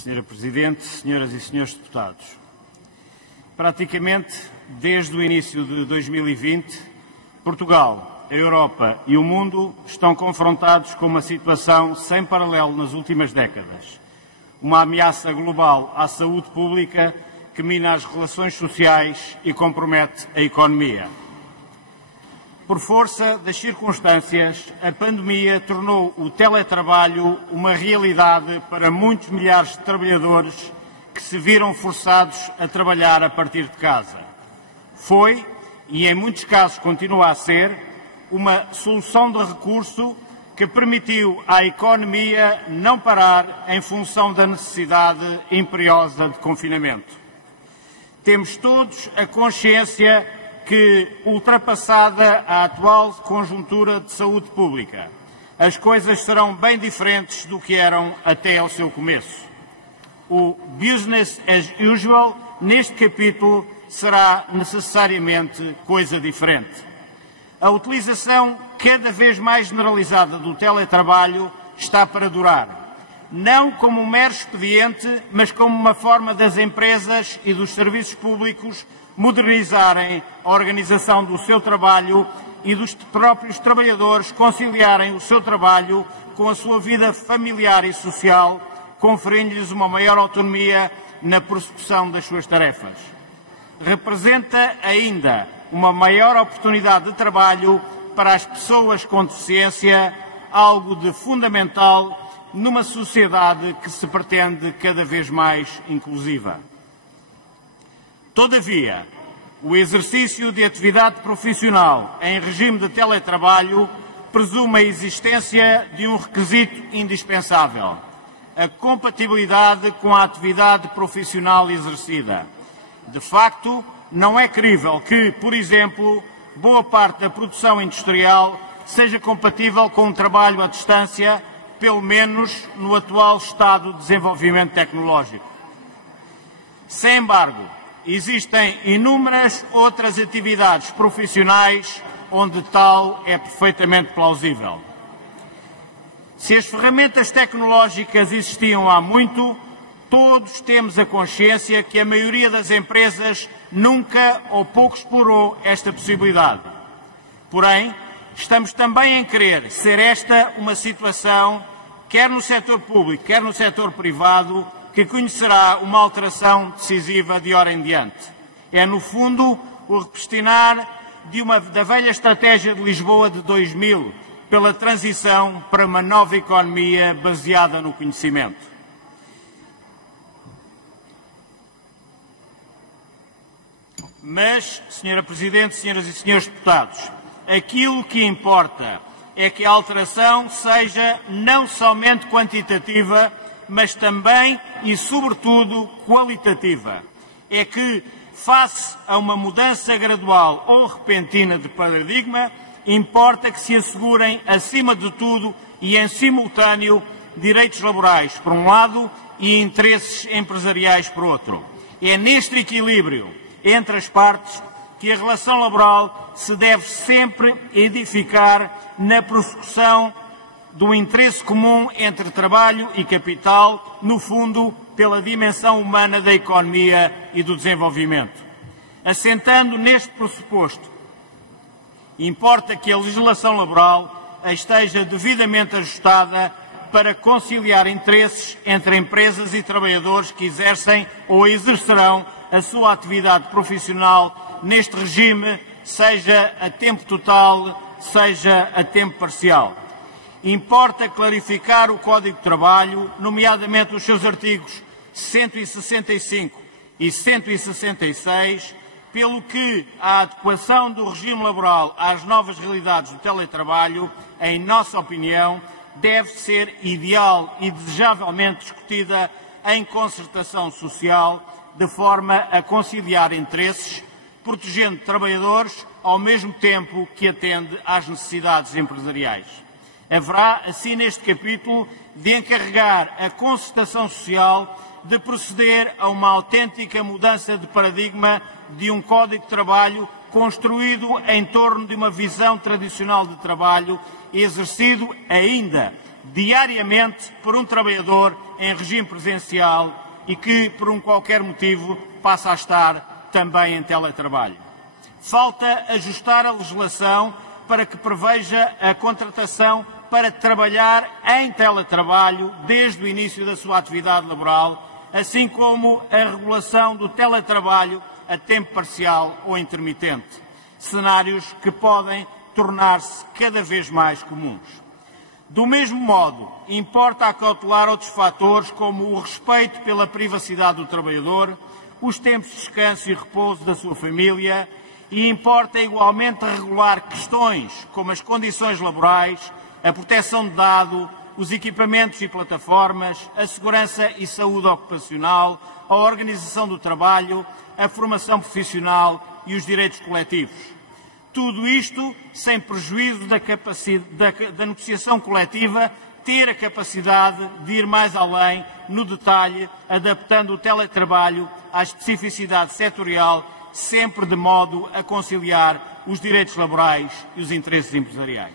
Senhora Presidente, senhoras e senhores deputados, praticamente desde o início de 2020, Portugal, a Europa e o mundo estão confrontados com uma situação sem paralelo nas últimas décadas. Uma ameaça global à saúde pública que mina as relações sociais e compromete a economia. Por força das circunstâncias, a pandemia tornou o teletrabalho uma realidade para muitos milhares de trabalhadores que se viram forçados a trabalhar a partir de casa. Foi, e em muitos casos continua a ser, uma solução de recurso que permitiu à economia não parar em função da necessidade imperiosa de confinamento. Temos todos a consciência que, ultrapassada a atual conjuntura de saúde pública, as coisas serão bem diferentes do que eram até ao seu começo. O business as usual, neste capítulo, será necessariamente coisa diferente. A utilização cada vez mais generalizada do teletrabalho está para durar, não como um mero expediente, mas como uma forma das empresas e dos serviços públicos modernizarem a organização do seu trabalho e dos próprios trabalhadores conciliarem o seu trabalho com a sua vida familiar e social, conferindo-lhes uma maior autonomia na prossecução das suas tarefas. Representa ainda uma maior oportunidade de trabalho para as pessoas com deficiência, algo de fundamental numa sociedade que se pretende cada vez mais inclusiva. Todavia, o exercício de atividade profissional em regime de teletrabalho presume a existência de um requisito indispensável: a compatibilidade com a atividade profissional exercida. De facto, não é crível que, por exemplo, boa parte da produção industrial seja compatível com um trabalho à distância, pelo menos no atual estado de desenvolvimento tecnológico. Sem embargo, existem inúmeras outras atividades profissionais onde tal é perfeitamente plausível. Se as ferramentas tecnológicas existiam há muito, todos temos a consciência que a maioria das empresas nunca ou pouco explorou esta possibilidade. Porém, estamos também em querer ser esta uma situação, quer no setor público, quer no setor privado, que conhecerá uma alteração decisiva de hora em diante. É, no fundo, o repristinar da velha estratégia de Lisboa de 2000, pela transição para uma nova economia baseada no conhecimento. Mas, Senhora Presidente, senhoras e senhores deputados, aquilo que importa é que a alteração seja não somente quantitativa, mas também e, sobretudo, qualitativa. É que, face a uma mudança gradual ou repentina de paradigma, importa que se assegurem, acima de tudo e em simultâneo, direitos laborais, por um lado, e interesses empresariais, por outro. É neste equilíbrio entre as partes que a relação laboral se deve sempre edificar na prossecução do interesse comum entre trabalho e capital, no fundo, pela dimensão humana da economia e do desenvolvimento. Assentando neste pressuposto, importa que a legislação laboral esteja devidamente ajustada para conciliar interesses entre empresas e trabalhadores que exercem ou exercerão a sua atividade profissional neste regime, seja a tempo total, seja a tempo parcial. Importa clarificar o Código de Trabalho, nomeadamente os seus artigos 165 e 166, pelo que a adequação do regime laboral às novas realidades do teletrabalho, em nossa opinião, deve ser ideal e desejavelmente discutida em concertação social, de forma a conciliar interesses, protegendo trabalhadores, ao mesmo tempo que atende às necessidades empresariais. Haverá, assim, neste capítulo, de encarregar a concertação social de proceder a uma autêntica mudança de paradigma de um Código de Trabalho construído em torno de uma visão tradicional de trabalho, exercido ainda diariamente por um trabalhador em regime presencial e que, por qualquer motivo, passa a estar também em teletrabalho. Falta ajustar a legislação para que preveja a contratação para trabalhar em teletrabalho desde o início da sua atividade laboral, assim como a regulação do teletrabalho a tempo parcial ou intermitente, cenários que podem tornar-se cada vez mais comuns. Do mesmo modo, importa acautelar outros fatores como o respeito pela privacidade do trabalhador, os tempos de descanso e repouso da sua família e importa igualmente regular questões como as condições laborais, a proteção de dados, os equipamentos e plataformas, a segurança e saúde ocupacional, a organização do trabalho, a formação profissional e os direitos coletivos. Tudo isto sem prejuízo da negociação coletiva ter a capacidade de ir mais além no detalhe, adaptando o teletrabalho à especificidade setorial, sempre de modo a conciliar os direitos laborais e os interesses empresariais.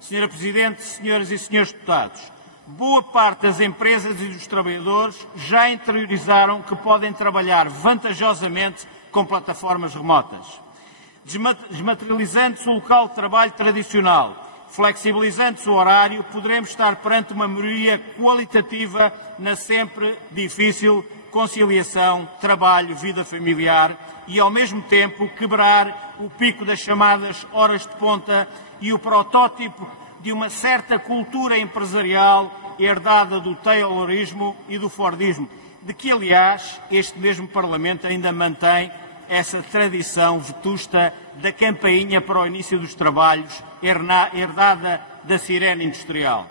Senhora Presidente, senhoras e senhores deputados, boa parte das empresas e dos trabalhadores já interiorizaram que podem trabalhar vantajosamente com plataformas remotas. Desmaterializando-se o local de trabalho tradicional, flexibilizando-se o horário, poderemos estar perante uma melhoria qualitativa na sempre difícil conciliação trabalho-vida familiar e, ao mesmo tempo, quebrar o pico das chamadas horas de ponta e o protótipo de uma certa cultura empresarial herdada do taylorismo e do fordismo, de que, aliás, este mesmo Parlamento ainda mantém essa tradição vetusta da campainha para o início dos trabalhos, herdada da sirene industrial.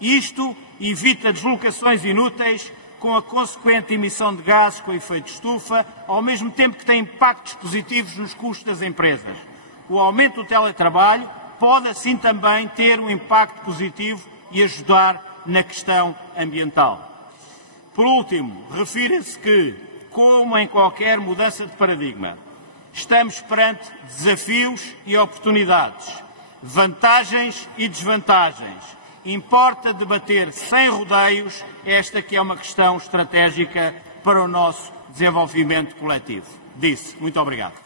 Isto evita deslocações inúteis, com a consequente emissão de gases com efeito de estufa, ao mesmo tempo que tem impactos positivos nos custos das empresas. O aumento do teletrabalho pode, assim, também ter um impacto positivo e ajudar na questão ambiental. Por último, refira-se que, como em qualquer mudança de paradigma, estamos perante desafios e oportunidades, vantagens e desvantagens. Importa debater sem rodeios esta que é uma questão estratégica para o nosso desenvolvimento coletivo. Disse. Muito obrigado.